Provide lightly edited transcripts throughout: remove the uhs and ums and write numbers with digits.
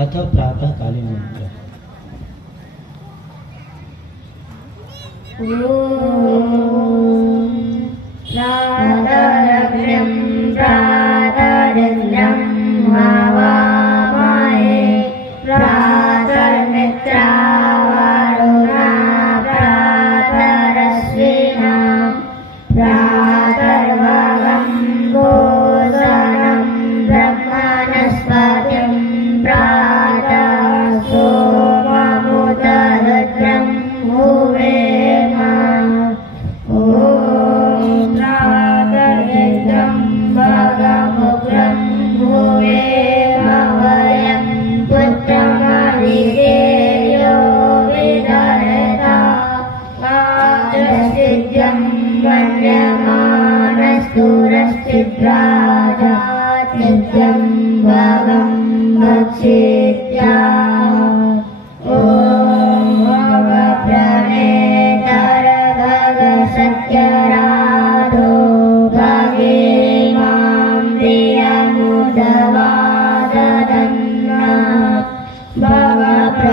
अथ प्रातःकालीन मंत्र। प्रातरभ्यं प्रातरिन्द्रं हवामहे प्रातर्मित्रावरुणा प्रातरश्विना प्रातर्वगं गोसनं ब्रह्मणस्पतिं प्रातः सोममुदरुद्रं भुवेम। भगमुग्रं भुवेम वयं पुत्रमधिदेयो विदधता वाजसिद्ध्यं वन्यमानस्तुरश्चिद्राजात्यं भगं भक्षित्या। ॐ भगप्रणेतर भगसत्यराधो भगे मां प्रियमुदवाददन्ना भगप्रणोदयगो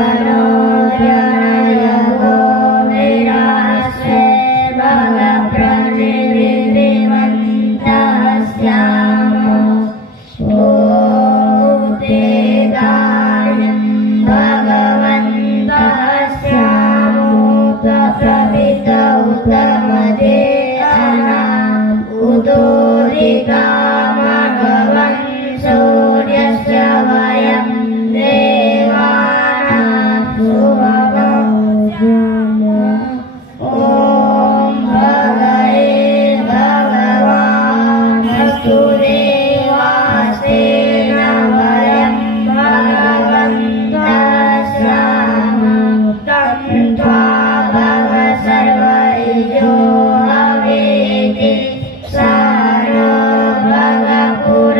विराश्रे भगप्रणिर्विवन्तः स्याम। ॐ भगवन्तः स्यामोत प्रवित उत्तमदे अनाम् उदोदितामघवन् सूर्यस्य वयं देवानां सुभगं। ॐ भगये भगवानस्तु देवास्तेन वयं भगवन्तः स्याम। तं त्वा भग सर्वैर्यो हवेति सा नो भगपुरैता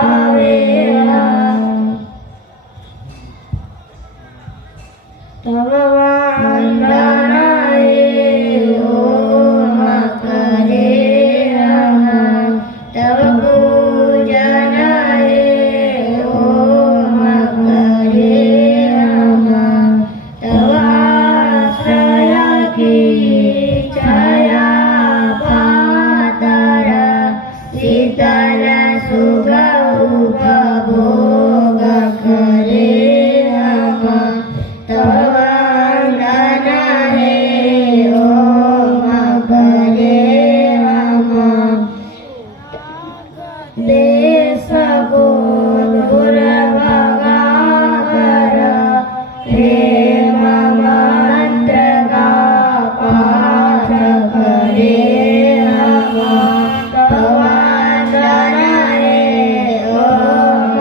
हवेम। तव वन्दनाये ॐ मकरे नमः। तव पूजनाये ॐ मकरे नमः। तव आश्रयकीर्तया पातर शीतल सुगौपभोग करे नमः। तव वन्दनाये ॐ मकरे नमः। देशबोधुरभगाकर प्रेम मन्त्रगा पाठ करे नमः। तव वन्दनाये ॐ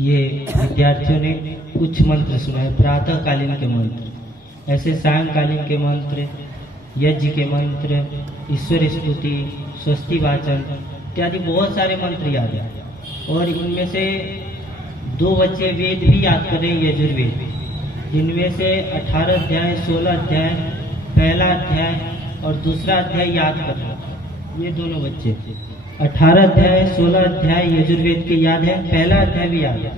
ये विद्यार्थियों ने कुछ मंत्र सुनाए, प्रातःकालीन के मंत्र, ऐसे सायंकालीन के मंत्र, यज्ञ के मंत्र, ईश्वर स्तुति, स्वस्ति वाचन इत्यादि बहुत सारे मंत्र याद हैं। और इनमें से 2 बच्चे वेद भी याद कर रहे हैं, यजुर्वेद, जिनमें से 18 अध्याय, 16 अध्याय, पहला अध्याय और दूसरा अध्याय याद कर रहे हैं। ये दोनों बच्चे 18 अध्याय, 16 अध्याय यजुर्वेद के याद है, पहला अध्याय भी याद है,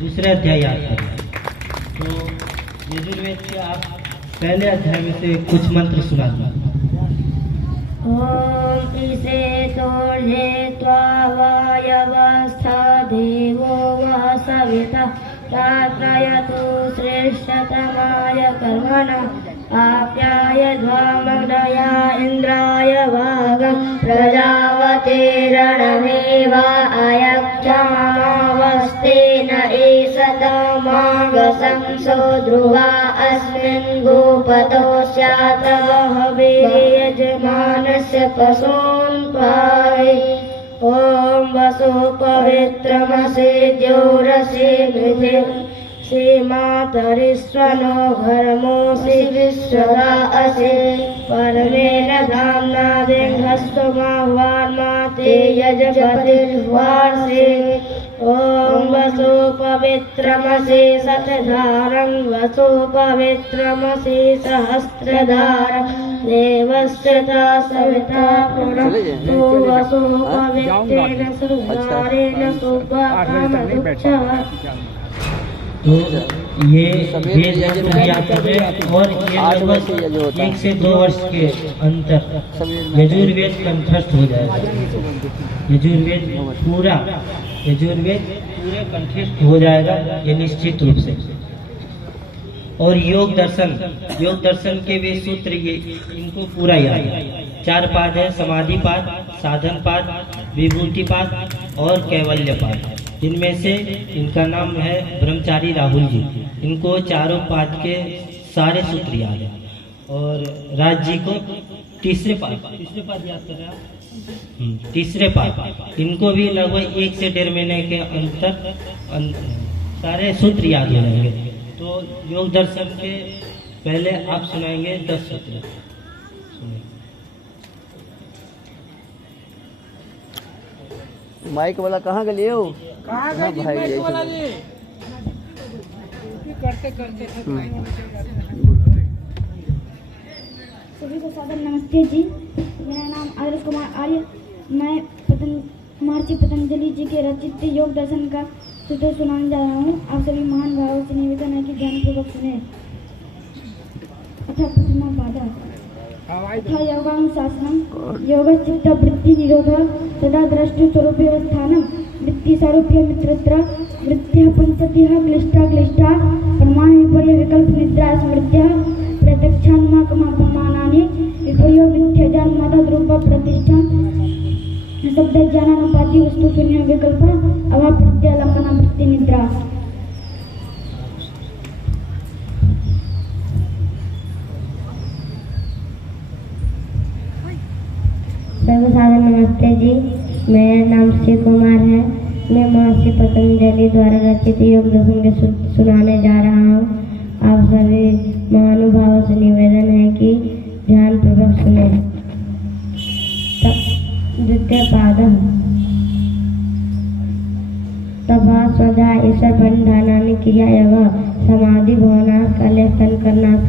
दूसरा अध्याय याद कर रहे हैं। तो यजुर्वेद के आप पहले अध्याय में से कुछ मंत्र सुना दो। ओम ईसे तोर्जे त्वावायवस्था देवो वा सविता प्रार्थयतु श्रेष्ठतमाय कर्मणा आप्याय ध्वामग्नया इन्द्राय वागं प्रजावतेरणमेवा अयक्षमावस्तेन ईशतमागसंसो ध्रुवा अस्मिन् भूपतो स्यात् हवे यजमानस्य पशून् पाहि। ओम वसु पवित्रमसि द्योरसि मृधि सीमातरिस्वनो घर्मोऽसि विश्वदा असि परमेन धाम्ना दिङ्घस्तमाह्वान्माते यजपतिर्वासि। ओम वसु पवित्रमसि शतधारं वसु पवित्रमसि सहस्रधारं देवस्य ता सविता पुनः वसु पवित्रेण सुधारेण सुभाकामदुच्छः। तो ये वेद मंत्र याद कर रहे हैं और ये लगभग 1 से 2 वर्ष के अंतर यजुर्वेद कंठस्थ हो जाएगा। यजुर्वेद पूरे कंठस्थ हो जाएगा, ये निश्चित रूप से। और योग दर्शन के वे सूत्र ये इनको पूरा याद है। 4 पाद है, समाधि पाद, साधन पाद, विभूति पाद और कैवल्य पाद, जिनमें से इनका नाम है ब्रह्मचारी राहुल जी। इनको चारों पाद के सारे सूत्र याद है। और राज जी को तीसरे पाद याद कर रहे हैं। तीसरे पाद इनको भी लगभग 1 से 1.5 महीने के अंतर सारे सूत्र याद हो जाएंगे। तो योग दर्शन के पहले आप सुनाएंगे 10 सूत्र। माइक वाला कहाँ गए हो? सभी को सादर नमस्ते जी। मेरा नाम आदर्श कुमार आर्य। मैं महर्षि पतंजलि जी के रचित योग दर्शन का सूत्र सुनाने जा रहा हूँ। आप सभी महान भावों से निवेदन है कि ध्यानपूर्वक सुने। अथ प्रथमा पादः अथ योगानुशासनम् योगश्चित्त वृत्ति निरोधः तदा द्रष्टु स्वरूपवस्थानं वृत्ति सारूप्य मित्रत्र वृत्तिः पंचतिः क्लिष्टा प्रमाण विपर्य विकल्प निद्रा स्मृत्यः प्रत्यक्षान्माकमापमानानि विपर्यो मिथ्याज्ञान मदद्रूप प्रतिष्ठान शब्द ज्ञानानुपाति वस्तु शून्य विकल्प अभाव प्रत्यालंबना वृत्ति निद्रा। सर्वसाधारण नमस्ते जी। मेरा नाम श्री कुमार है। मैं महर्षि पतंजलि द्वारा रचित योग दर्शन के सुनाने जा रहा हूँ। आप सभी महानुभावों से निवेदन है कि ध्यान पूर्वक सुने। द्वितीय पादः तपः स्वधा ईश्वर परिधानानि क्रिया एवं समाधि भवना कलेशन करनाथ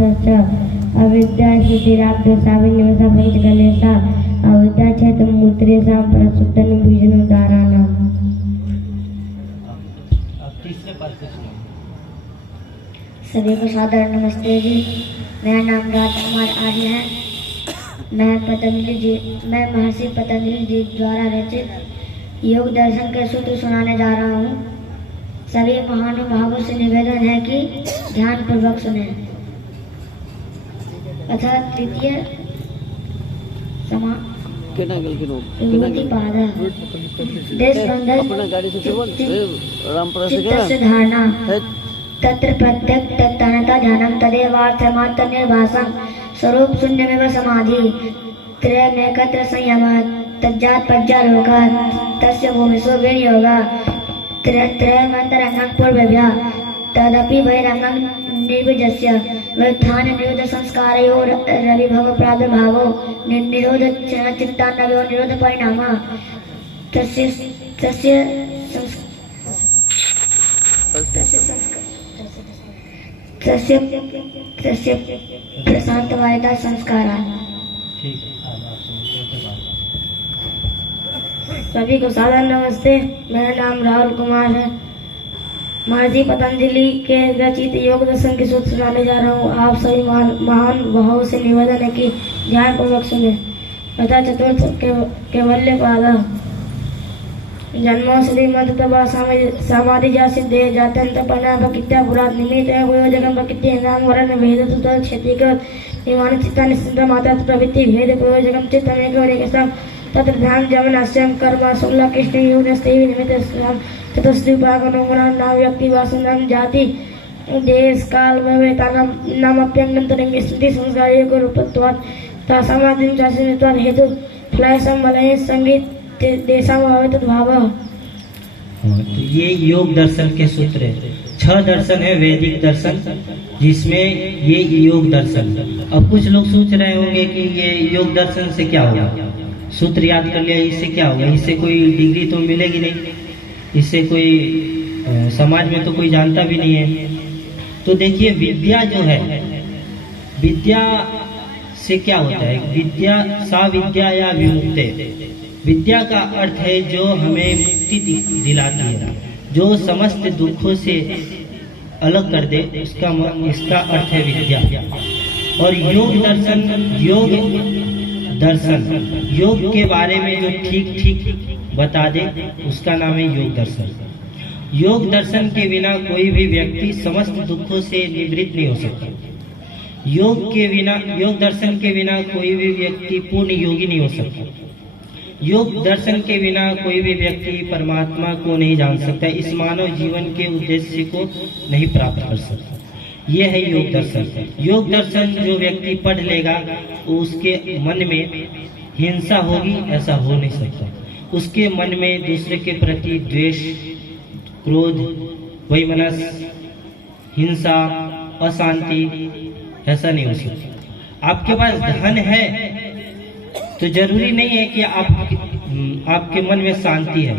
अविद्या स्थितिराब्दोषाभिनिवेशा पंचकलेशा अविद्या क्षेत्र मूत्रेशा प्रसुप्त निभीजन उदाहरण। सभी को सादर नमस्ते जी। मेरा नाम राजकुमार आर्य है। मैं महर्षि पतंजलि जी द्वारा रचित योग दर्शन के सूत्र सुनाने जा रहा हूँ। सभी महानुभावों से निवेदन है कि ध्यान पूर्वक सुने। अथा तृतीय विभूति पादः चित्तस्य धारणा तत्र प्रत्यक्ष तत्तानता ध्यानं तदेवार्थमात्र निर्भासं स्वरूप शून्यमेव समाधि त्रयमेकत्र संयमः तज्जात पज्जालोकः तस्य भूमिषो विनियोगः त्रयमन्तरङ्गं पूर्वभ्यः तदपि बहिरङ्गं निर्विजस्य व्युत्थान निरोध संस्कारयो रविभव प्रादुर्भावो निरोध चित्तान्नवयो निरोध परिणामः तस्य प्रशांतवायता संस्कारः। ठीक है, अब आप समझते हैं। सभी को सादर नमस्ते। मेरा नाम राहुल कुमार है। महर्षि पतंजलि के रचित योग दर्शन के सूत्र सुनाने जा रहा हूँ। आप सभी महान भावों से निवेदन है कि ध्यान पूर्वक सुने। तथा चतुर्थ कैवल्य पाद जन्मो श्री मंत्र समाधि जा सिद्धे जातंत्र पन्ना भक्त्या पुरात निमित्त प्रयोजकम भक्ति नाम वरण भेद सुतल क्षतिकृत निवारण चित्ता निश्चित माता प्रवृत्ति भेद प्रयोजकम चित्तमेक वरेकसम तत्र ध्यान जमन आश्रम कर्म शुक्ला कृष्ण योग निमित्त चतुस्त्रिपागनुगुणां नाम व्यक्ति वासुनाम जाति देश काल व्यवहार नामप्यंगंतरंगे स्थिति संस्कार योग रूपत्वात् तासामादिं शास्त्रत्वात् हेतु फलायसम बलय संगीत देशा भाव। तो ये योग दर्शन के सूत्र है। 6 दर्शन है वैदिक दर्शन, जिसमें ये योग दर्शन। अब कुछ लोग सोच रहे होंगे कि ये योग दर्शन से क्या होगा, सूत्र याद कर लिया इससे क्या होगा, इससे कोई डिग्री तो मिलेगी नहीं, इससे कोई समाज में तो कोई जानता भी नहीं है। तो देखिए, विद्या जो है, विद्या से क्या होता है, विद्या सा विद्या या विमुक्ते। विद्या का अर्थ है जो हमें मुक्ति दिलाती है, जो समस्त दुखों से अलग कर दे, इसका अर्थ है विद्या। और योग दर्शन योग के बारे में जो ठीक बता दे, उसका नाम है योग दर्शन। योग दर्शन के बिना कोई भी व्यक्ति समस्त दुखों से निवृत्त नहीं हो सकता। योग दर्शन के बिना कोई भी व्यक्ति पूर्ण योगी नहीं हो सकता। योग दर्शन के बिना कोई भी व्यक्ति परमात्मा को नहीं जान सकता, इस मानव जीवन के उद्देश्य को नहीं प्राप्त कर सकता। यह है योग दर्शन। योग दर्शन जो व्यक्ति पढ़ लेगा, उसके मन में हिंसा होगी ऐसा हो नहीं सकता। उसके मन में दूसरे के प्रति द्वेष, क्रोध, वैमनस्य, हिंसा, अशांति ऐसा नहीं हो सकता। आपके पास धन है तो जरूरी नहीं है कि आपके मन में शांति है,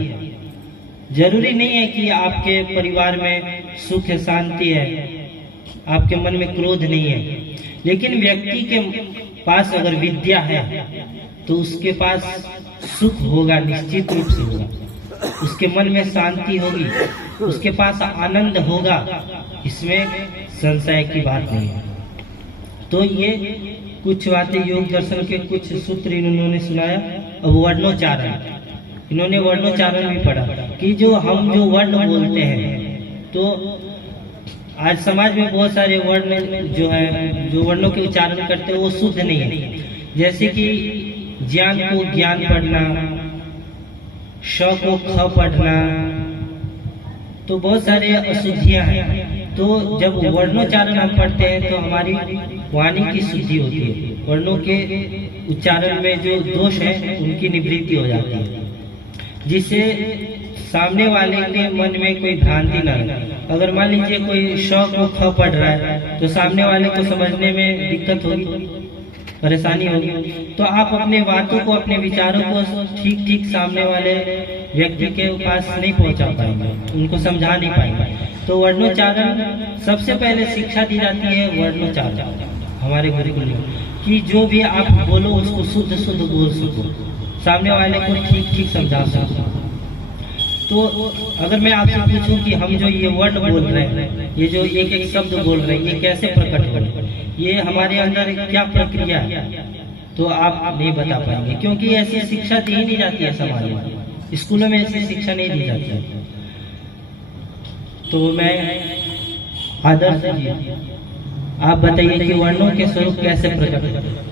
जरूरी नहीं है कि आपके परिवार में सुख शांति है, आपके मन में क्रोध नहीं है। लेकिन व्यक्ति के पास अगर विद्या है तो उसके पास सुख होगा, निश्चित रूप से होगा। उसके मन में शांति होगी, उसके पास आनंद होगा, इसमें संशय की बात नहीं है। तो ये कुछ बातें योग दर्शन के कुछ सूत्र इन्होंने सुनाया। अब वर्णोच्चारण, इन्होंने वर्णोच्चारण भी पढ़ा कि जो वर्ण बोलते हैं, तो आज समाज में बहुत सारे वर्ण जो वर्णों के उच्चारण करते हैं वो शुद्ध नहीं है। जैसे कि ज्ञान को ज्ञान पढ़ना, श को ख पढ़ना, तो बहुत सारे अशुद्धियां हैं। तो जब वर्णोच्चारण हम पढ़ते हैं तो हमारी वाणी की शुद्धि होती है, वर्णों के उच्चारण में जो दोष है उनकी निवृत्ति हो जाती है, जिससे सामने वाले के मन में कोई भ्रांति न रहे। अगर मान लीजिए कोई श को ख पढ़ रहा है तो सामने वाले को समझने में दिक्कत होगी, परेशानी होगी। तो आप अपने बातों को, अपने विचारों को ठीक सामने वाले व्यक्ति के पास नहीं पहुंचा पाएंगे, उनको समझा नहीं पाएंगे। तो वर्णोच्चारण सबसे पहले शिक्षा दी जाती है, वर्णोच्चारण हमारे गुरुकुल में, कि जो भी आप बोलो उसको शुद्ध बोल सको, सामने वाले को ठीक समझा सको। तो अगर मैं आपसे पूछूं कि हम जो ये वर्ड बोल रहे हैं, ये जो एक शब्द बोल रहे हैं, ये कैसे प्रकट हो रहे हैं, ये हमारे अंदर क्या प्रक्रिया है, तो आप नहीं बता पाएंगे, क्योंकि ऐसी शिक्षा दी ही नहीं जाती है समाज में, स्कूलों में ऐसी शिक्षा नहीं दी जाती है। तो मैं आदर्श जी, आप बताइए कि वर्णों के स्वरूप कैसे प्रकट होते हैं।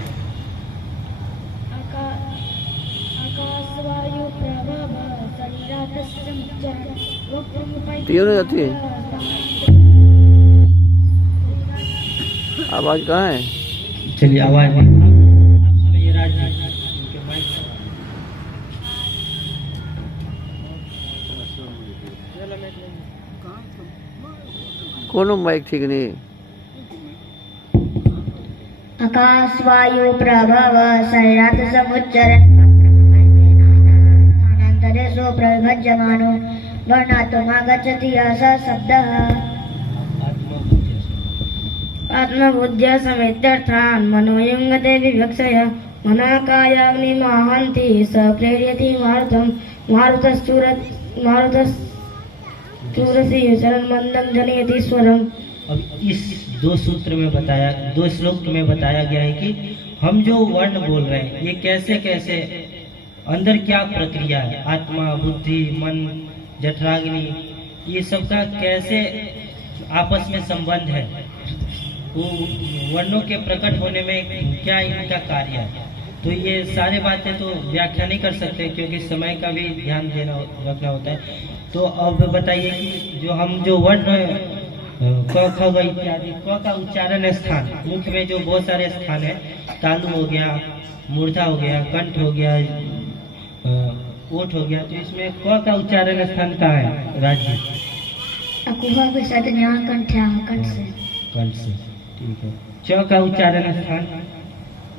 जाती है आवाज कहाँ है? चलिए आवाज आप सुनिए राज जी। चलो मैं कोनो माइक ठीक नहीं। आकाश वायु प्रभव शरीरार्थ समुच्चरण स्थानांतरेषु प्रविभज्यमानो वर्णात्मागच्छति अस शब्दः आत्मबुद्ध्या समेत्यर्थान् मनोयुङ्गते विवक्षय मनाकायाग्निमाहन्ति स प्रेरयति मारुतं मारुतश्चूरसी शरणमन्दं जनयति स्वरम्। अब इस दो श्लोक में बताया गया है कि हम जो वर्ण बोल रहे हैं ये कैसे कैसे अंदर क्या प्रक्रिया है, आत्मा बुद्धि मन जठराग्नि ये सब का कैसे आपस में संबंध है, वो वर्णों के प्रकट होने में क्या इनका कार्य है। तो ये सारे बातें तो व्याख्या नहीं कर सकते क्योंकि समय का भी ध्यान रखना होता है। तो अब बताइए कि जो हम जो वर्ण क ख ग इत्यादि क का उच्चारण स्थान मुख में जो बहुत सारे स्थान है, तालु हो गया, मूर्धा हो गया, कंठ हो गया, ओठ हो गया, तो इसमें क का उच्चारण स्थान कहाँ है राज्य? अकुहा के साथ यहाँ कंठ से ठीक है। च का उच्चारण स्थान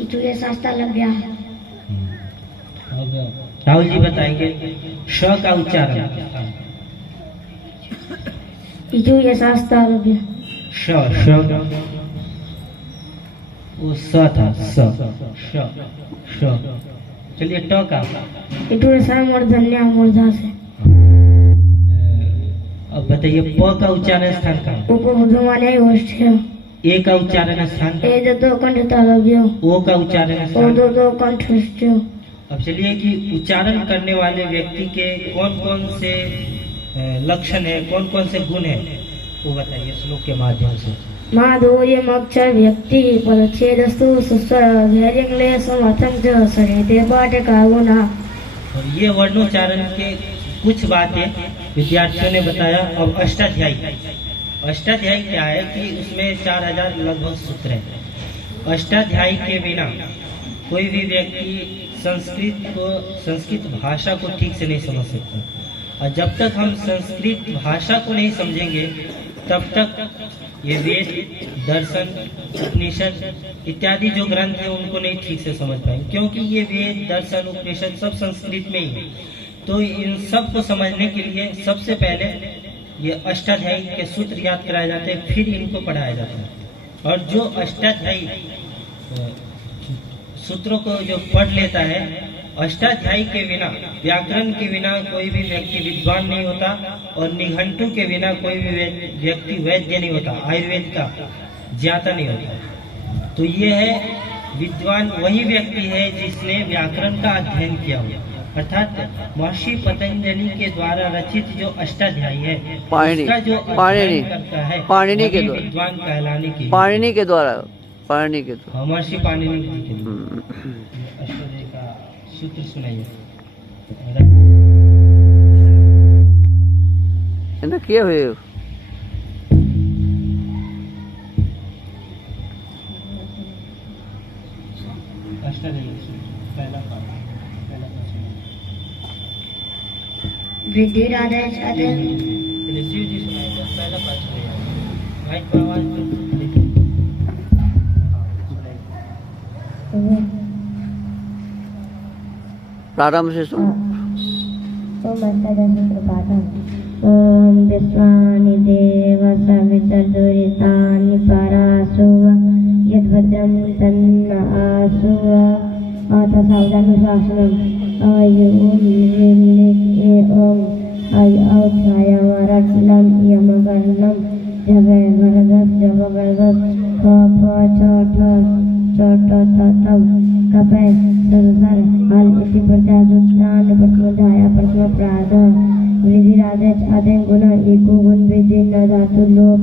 इचुए शास्त्र लभ्या। अब राहुल जी बताएंगे श का उच्चारण। इचुए शास्त्र लभ्या। श वो स था स चलिए ट का इटुए सामूर्धन्य मूर्धा से। अब बताइए प का उच्चारण स्थान कहाँ? उपबुद्धमाने गोष्ठ्य। ए का उच्चारण स्थान? ए दो कंठ तालव्य। ओ का उच्चारण ओ स्थान? दो कंठस्थ्य। अब चलिए कि उच्चारण करने वाले व्यक्ति के कौन कौन से लक्षण है, कौन कौन से गुण है, वो बताइए श्लोक के माध्यम से। माधुर्यम् अक्षर व्यक्ति पदच्छेदस्तु सुस्वर धैर्यंग्ले समर्थं च सरेते पाठका गुणा। और ये वर्णोच्चारण के कुछ बातें विद्यार्थियों ने बताया। अब अष्टाध्यायी क्या है कि उसमें 4000 लगभग सूत्र हैं। अष्टाध्यायी के बिना कोई भी व्यक्ति संस्कृत भाषा को ठीक से नहीं समझ सकता, और जब तक हम संस्कृत भाषा को नहीं समझेंगे तब तक ये वेद दर्शन उपनिषद इत्यादि जो ग्रंथ है उनको नहीं ठीक से समझ पाएंगे, क्योंकि ये वेद दर्शन उपनिषद सब संस्कृत में ही है। तो इन सब को समझने के लिए सबसे पहले ये अष्टाध्यायी के सूत्र याद कराए जाते हैं, फिर इनको पढ़ाया जाता है। और जो अष्टाध्यायी सूत्रों को जो पढ़ लेता है, अष्टाध्यायी के बिना व्याकरण के बिना कोई भी व्यक्ति विद्वान नहीं होता, और निघंटु के बिना कोई भी व्यक्ति वैद्य नहीं होता, आयुर्वेद का ज्ञाता नहीं होता। तो ये है विद्वान वही व्यक्ति है जिसने व्याकरण का अध्ययन किया हुआ, अर्थात महर्षि पतंजलि के द्वारा रचित जो अष्टाध्यायी है उसका जो अध्ययन करता है पाणिनि के द्वारा विद्वान कहलाने की पाणिनि के द्वारा महर्षि पाणिनि के अष्टाध्यायी का सूत्र सुनाइए। किए हुए वृद्धि राधे राधे। शिव जी सुनाइए पहला पाठ सुनाइए, माइक पर आवाज प्रारंभ से सुन। ओम विश्वानि देव सवितर्दुरितानि परासुव यद्भद्रं तन्न आसुव। अथ सावधानुशासनम् आयुर्निर्लिखेऽं औच्छायावरट्लं यमगर्णं जगैर्गर्गस् जगगर्गस् ख फ छ ठ च ट त तम कपै संसर हल इति प्रत्यादुत्तान प्रथमधाया प्रथमप्राद। वृद्धि राधेश आदेश गुण एको गुण वृद्धि न धातु लोप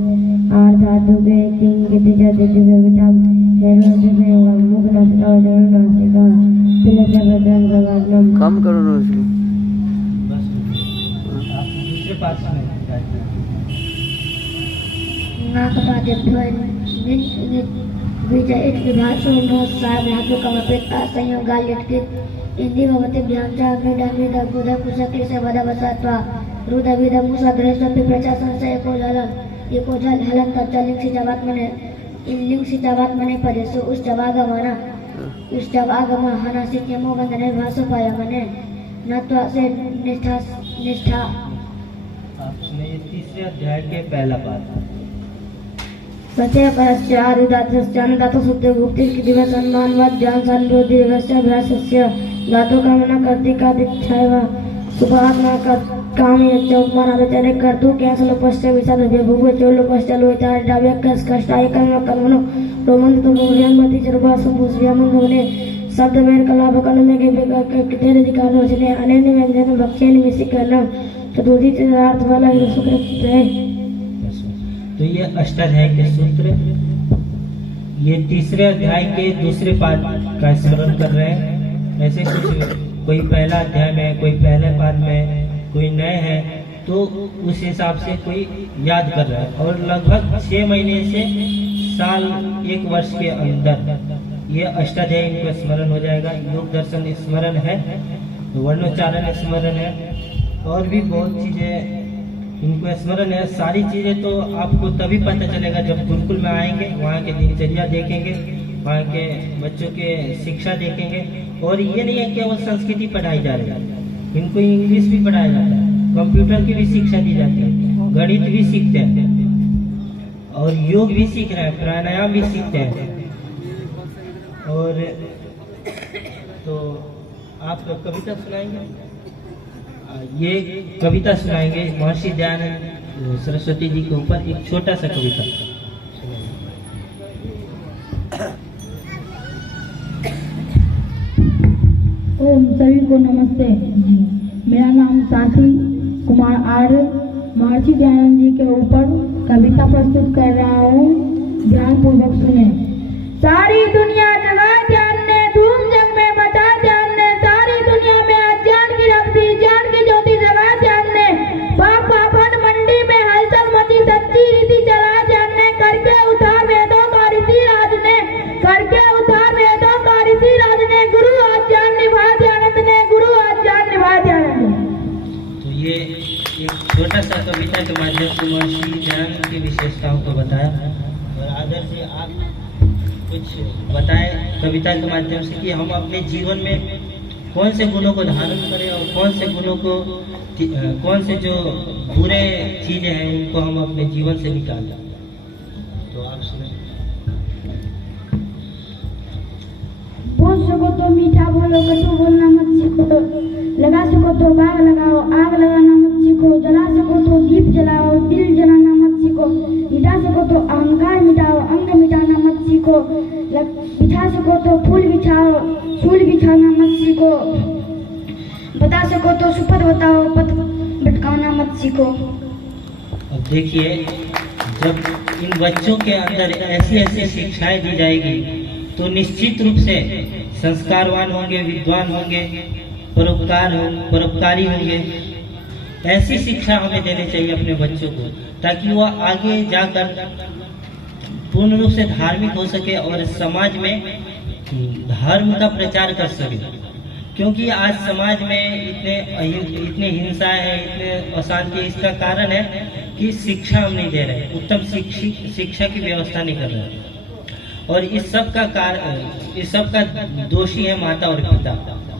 आर धातु के किंग जति विटाम मुख नासिका जड़ नासिका पिलस बदन गगनम। कम करो ना उसको। आप दूसरे पाठ में नाकपादे विजय इट विभाषो नो सार धातु कमपित असंयोगा लिटकित इंदी भवते भ्यांचा अग्निदामिदा बुधा कुशक्ली से बदा बसात्वा रुदा विदा मुसा ग्रह स्वपि प्रचा संशय को ललन ये को जल हलन तत्व लिंग से जवाब मने इन लिंग से जवाब मने परे सो उस जवागमना उस जवागम हनासिक यमो बंधने भासो पाया मने नत्वा से निष्ठा। आप सुनिए तीसरे अध्याय के पहला पाठ। प्रत्यय परस्य आदिदातस्य अनुदात सत्य गुप्ति की दिवस सम्मान व ज्ञान संरोधि दिवस्य अभ्यासस्य धातु कामना करती का दिच्छायवा सुभात्मा का काम यज्ञ उपमान आदित्य कर्तु क्या सलो पश्च विचार भूभ चोलो पश्च लोचार डाव्य कस कष्टाय कर्म कर्मनो रोमंत तो बोलियन मति चरबा संभूस व्यामन होने शब्द में कलाभ कन में के कितने अधिकार वचने अनन्य व्यंजन भक्ष्य निमिषिक करना चतुर्थी अर्थ वाला ही सुकृत है। तो ये अष्टाध्याय के सूत्र ये तीसरे अध्याय के दूसरे पाठ का स्मरण कर रहे हैं। ऐसे कुछ कोई पहला अध्याय में, कोई पहले पाठ में, कोई नए हैं, तो उस हिसाब से कोई याद कर रहा है। और लगभग 6 महीने से साल 1 वर्ष के अंदर ये अष्टाध्याय इनको स्मरण हो जाएगा। योग दर्शन स्मरण है, वर्णोच्चारण स्मरण है, और भी बहुत चीजें इनको स्मरण है। सारी चीजें तो आपको तभी पता चलेगा जब गुरुकुल में आएंगे, वहाँ के दिनचर्या देखेंगे, वहाँ के बच्चों के शिक्षा देखेंगे। और ये नहीं है कि केवल संस्कृति पढ़ाई जा रही है, इनको इंग्लिश भी पढ़ाया जाता है, कंप्यूटर की भी शिक्षा दी जाती है, गणित भी सीखते हैं, और योग भी सीख रहे हैं, प्राणायाम भी सीखते हैं। और तो आप कविता सुनाएंगे, ये कविता सुनाएंगे महर्षि दयानंद सरस्वती जी के ऊपर एक छोटा सा कविता। ओम सभी को नमस्ते। मेरा नाम साथी कुमार आर्य महर्षि दयानंद जी के ऊपर कविता प्रस्तुत कर रहा हूँ, ध्यान पूर्वक सुने। सारी दुनिया जगा जानने, धूम जग में मचा जानने, सारी दुनिया में अज्ञान की रफ्ती, ज्ञान की ज्योति जगा जानने, पाप पाखंड मंडी में हलचल मची, सच्ची रीति चला जानने, करके उतार वेदों का ऋषि राज ने, करके उतार वेदों का ऋषि राज ने, गुरु आज्ञान निभा ध्यानंद ने, गुरु आज्ञान निभा ध्यानंद। तो ये एक छोटा सा कविता के माध्यम से महर्षि दयानंद की विशेषताओं को बताया। और आदर से आप कुछ बताएं कविता के माध्यम से कि हम अपने जीवन में कौन से गुणों को धारण करें और कौन से गुणों को, कौन से जो बुरे चीजें हैं उनको हम अपने जीवन से निकाल दें। तो आप सुने। बोल सको तो मीठा बोलो, कटु बोलना मत सीखो, लगा सको तो बाग लगाओ, आग लगाना मत सीखो, जला सको तो दीप जलाओ, दिल जलाना मत सीखो, मिटा सको तो अहंकार मिटाओ, अंग मिटाना मत सीखो, बिछा सको तो फूल बिछाओ, फूल बिछाना मत सीखो, बता सको तो सुपथ बताओ, पथ भटकाना मत सीखो। अब देखिए, जब इन बच्चों के अंदर ऐसी ऐसी शिक्षाएं दी जाएगी तो निश्चित रूप से संस्कारवान होंगे, विद्वान होंगे, परोपकारी होंगे। ऐसी शिक्षा हमें देनी चाहिए अपने बच्चों को, ताकि वह आगे जाकर पूर्ण रूप से धार्मिक हो सके और समाज में धर्म का प्रचार कर सके। क्योंकि आज समाज में इतने हिंसा है, इतने अशांति, इसका कारण है कि शिक्षा हम नहीं दे रहे, उत्तम शिक्षा की व्यवस्था नहीं कर रहे। और इस सब का दोषी है माता और पिता,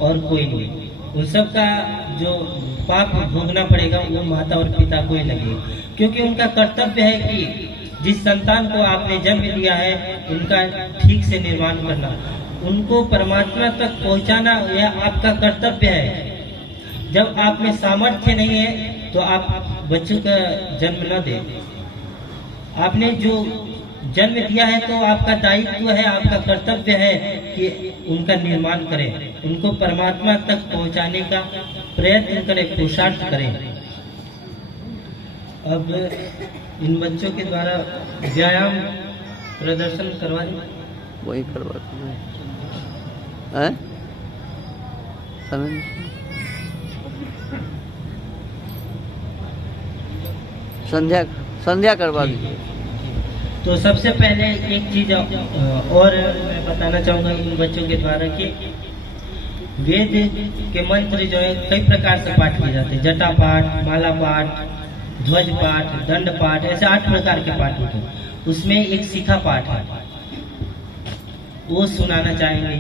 और कोई नहीं। उन सब का जो पाप भोगना पड़ेगा वो माता और पिता को ही लगेगा, क्योंकि उनका कर्तव्य है कि जिस संतान को आपने जन्म दिया है उनका ठीक से निर्माण करना, उनको परमात्मा तक पहुंचाना, यह आपका कर्तव्य है। जब आप में सामर्थ्य नहीं है तो आप बच्चों का जन्म न दें। आपने जो जन्म दिया है तो आपका दायित्व है, आपका कर्तव्य है कि उनका निर्माण करें, उनको परमात्मा तक पहुंचाने का प्रयत्न करें, पुरुषार्थ करें। अब इन बच्चों के द्वारा व्यायाम प्रदर्शन करवा दें, वही करवाते हैं। समझ संध्या करवा दीजिए। तो सबसे पहले एक चीज और मैं बताना चाहूंगा इन बच्चों के द्वारा कि वेद के मंत्र जो है कई प्रकार से पाठ किए जाते हैं। जटा पाठ, माला पाठ, ध्वज पाठ, दंड पाठ, ऐसे 8 प्रकार के पाठ होते हैं। उसमें एक शिखा पाठ है, वो सुनाना चाहेंगे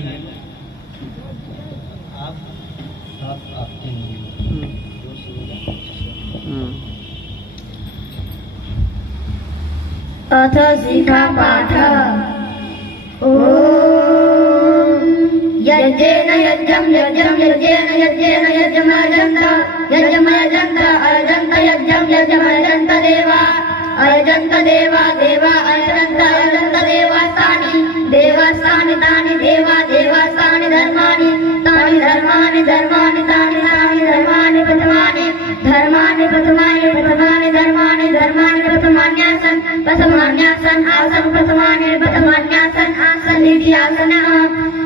आप आपके अथ शिखा पाठ। यज्ञेन यज्ञं यज्ञं यज्ञेन यज्ञेन यज्ञमयजन्त यज्ञमयजन्त अयजन्त यज्ञं यज्ञमयजन्त देवा अयजन्त देवा देवा अयजन्त अयजन्त देवास्तानि देवास्तानि तानि देवा देवास्तानि धर्माणि तानि धर्माणि धर्माणि तानि तानि धर्माणि प्रथमानि धर्माणि प्रथमानि प्रथमानि धर्माणि धर्माणि प्रथमान्यासन् प्रथमान्यासन् आसन् प्रथमानि प्रथमान्यासन् आसन् इति आसनः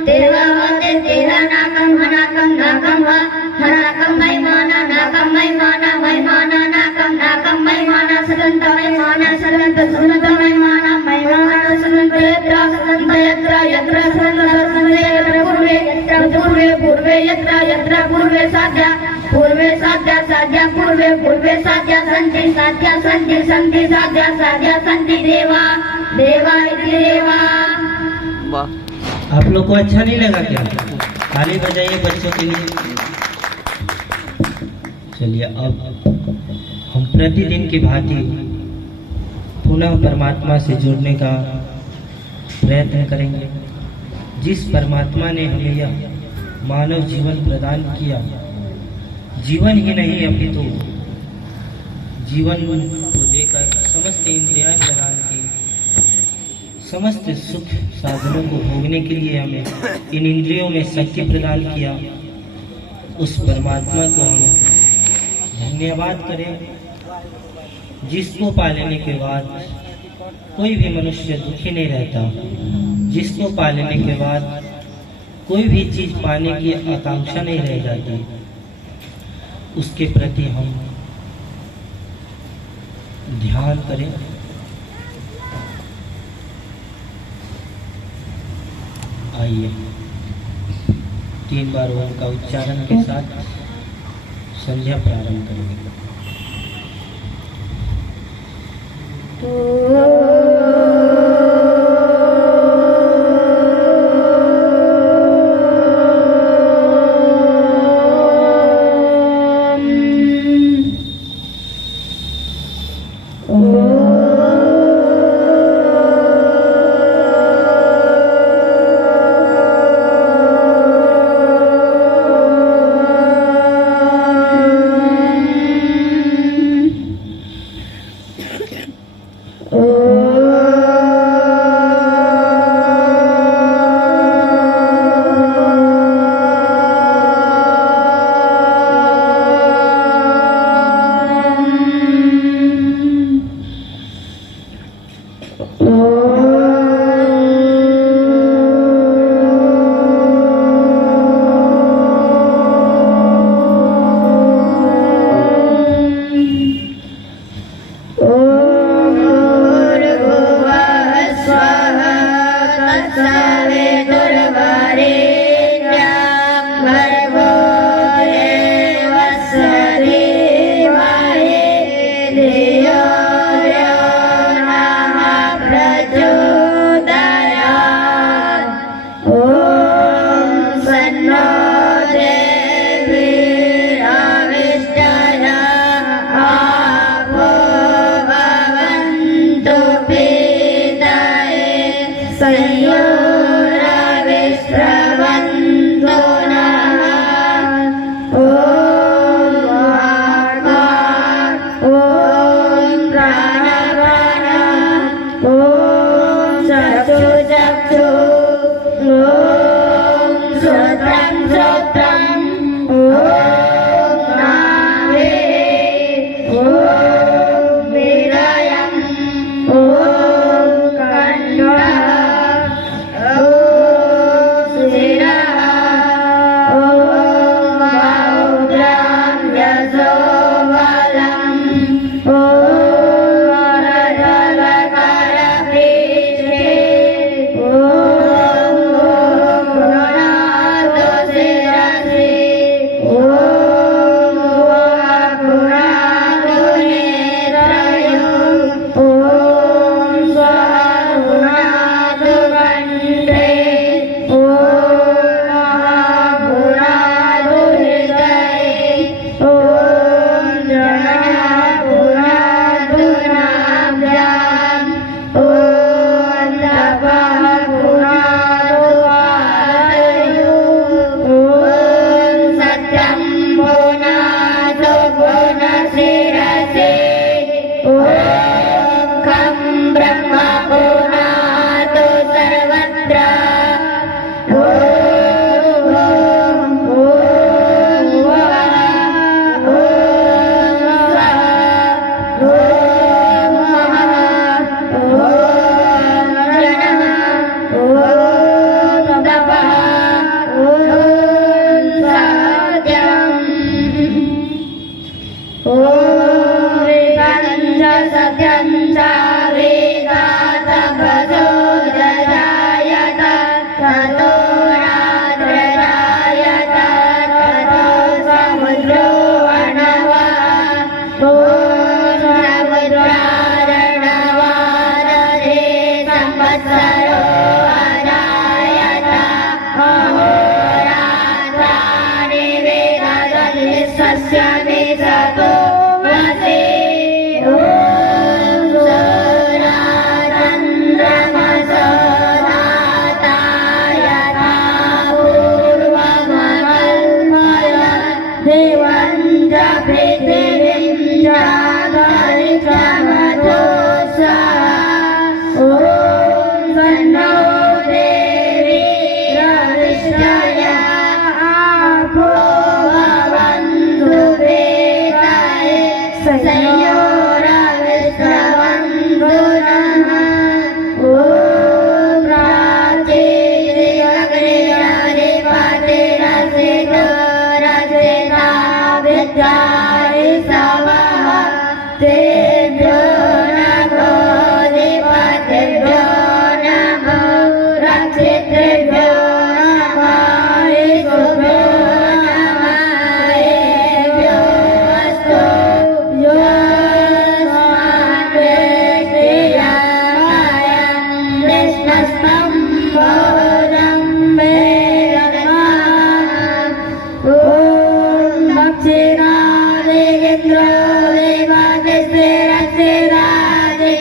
तेरवते तेरनाकं हनाकं नाकं वा हनाकं महिमाना नाकं महिमाना महिमाना नाकं नाकं महिमाना सदन्त महिमाना सदन्त सदन्त महिमाना महिमाना सदन्त यत्र सदन्त यत्र यत्र सदन्त सदन्त यत्र पूर्वे पूर्वे यत्र यत्र पूर्वे साध्या साध्या पूर्वे साध्या सन्ति सन्ति साध्या साध्या सन्ति देवा देवा इति देवा। वाह, आप लोग को अच्छा नहीं लगा क्या? ताली बजाइए बच्चों के लिए। चलिए अब हम प्रतिदिन की भांति पुनः परमात्मा से जुड़ने का प्रयत्न करेंगे। जिस परमात्मा ने हमें यह मानव जीवन प्रदान किया, जीवन ही नहीं अपितु जीवन को देकर समस्त इंद्रियां प्रदान की, समस्त सुख साधनों को भोगने के लिए हमें इन इंद्रियों में शक्ति प्रदान किया, उस परमात्मा को हम धन्यवाद करें, जिसको पा लेने के बाद कोई भी मनुष्य दुखी नहीं रहता, जिसको पा लेने के बाद कोई भी चीज पाने की आकांक्षा नहीं रह जाती, उसके प्रति हम ध्यान करें। आइए 3 बार ओम का उच्चारण के साथ संध्या प्रारंभ करेंगे। वेदं च सत्यं च वेदात् प्रचोदयात् ततो रात्ररायत ततो समुद्रो अणवः ॐ समुद्रारणवाररे संवत्सरो अरायत अहोरात्राणि वेदगर्भिस्तस्य निसतो वसे ॐ सूर्यचन्द्रमसो नाताय यथा पूर्वमकल्पय देवं च पृथिवीं च धरित्रमथो ॐ सन्नो देवी रविष्टय आपो भवन्तु वेदाय संयोरविश्रवन्तु नः ॐ प्राचीनगृहरिपतिरसितो रचिता विद्याय सवः तेभ्यो नमो देवतेभ्यो नमो रक्षितृभ्यो नमः ईशुभ्यो नमः एभ्यो अस्तु योऽस्माद्वेष्टियायं कृष्णस्तं भोजं वेदन्मः ॐ दक्षिणादिगिन्द्रो देवादिस्ते रक्षितादि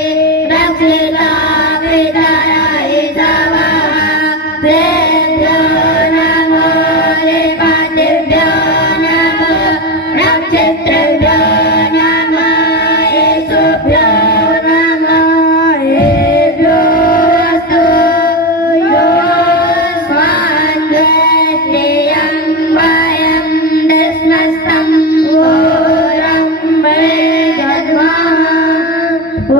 रक्षिता विदयाय सवः तेभ्यो नमो देवतेभ्यो नमो रक्षितृभ्यो नमः ईशुभ्यो नमः एभ्यो अस्तु योऽस्माद्वेष्टियं वयं कृष्णस्तं घोरं वेदन्मः ॐ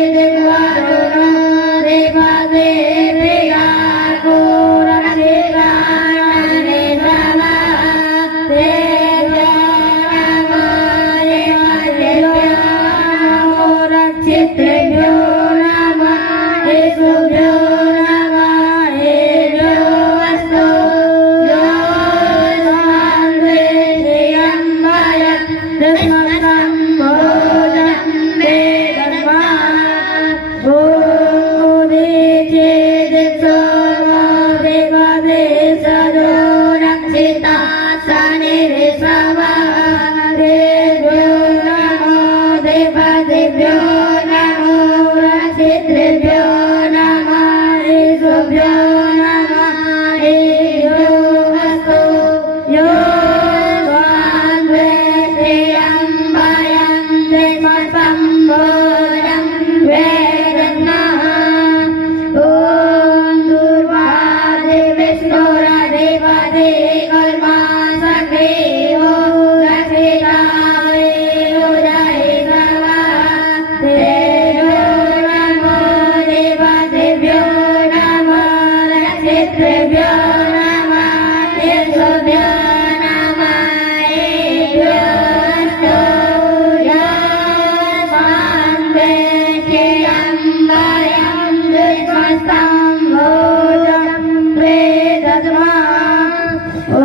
प्रतीचेदिवरुणो देवदेव्या घोरक्षितानि सवः तेभ्यो नमो देवतेभ्यो नमो रक्षितृभ्यो नमः ईशुभ्यो नमः एभ्यो अस्तु योऽस्माद्वेष्टियं वयं कृष्णस्तं भोजं वेदन्मः ॐ उदीचेदित्सो देवदेशजो रक्षिता शनिरिषवः तेभ्यो नमो देवतेभ्यो नमो रक्षितृभ्यो नमः ईशुभ्यो नमः एभ्यो अस्तु योऽस्माद्वेष्टियं वयं कृष्णस्तं भोजं वेदन्मः ॐ दुर्वादिविष्णुरधिपति कल्मासग्रीवो रक्षिता वेदुदय सवः तेभ्यो नमो देवतेभ्यो नमो रक्षितृभ्यो नमः ईशुभ्यो नमः एभ्यो अस्तु योऽस्माद्वेष्टियं वयं कृष्णस्तं भोजं वेदन्मः ॐ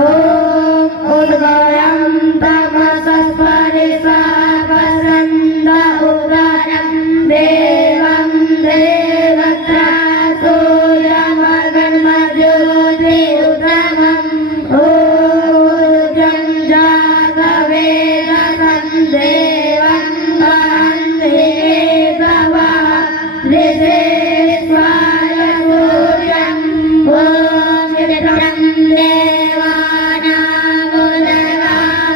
उद्गयं तमसस्परिशा वसन्त उदरं देवं देवत्रा सूर्यमगन्मज्योति उत्तमम् ऊर्जं जातवेदसं देवं वहन्ति सवः ऋषेश्वाय सूर्यम् ॐ चित्रं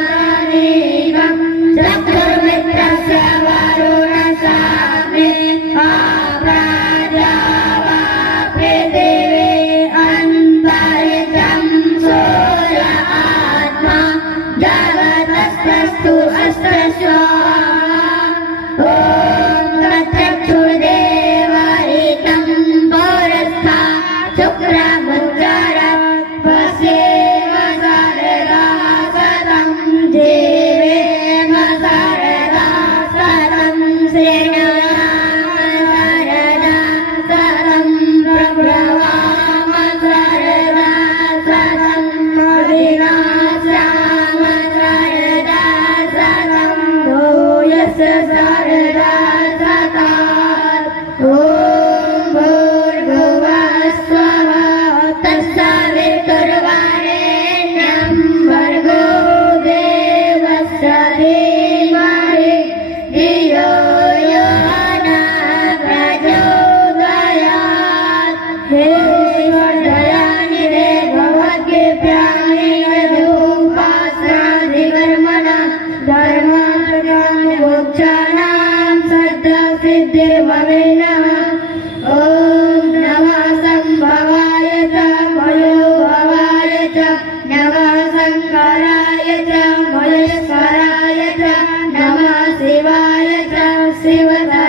देवानामुदगारणीकं चतुर्मित्रस्य वरुणसाम्ये आप्राजावाप्ये देवे अन्तरिक्षं सूर्य आत्मा जगतस्तस्तु अस्त्रस्य ॐ तच्चक्षुर्देवहितं पौरस्था शुक्रमुच्चरत् पश्येम सर्गा सतं सेवता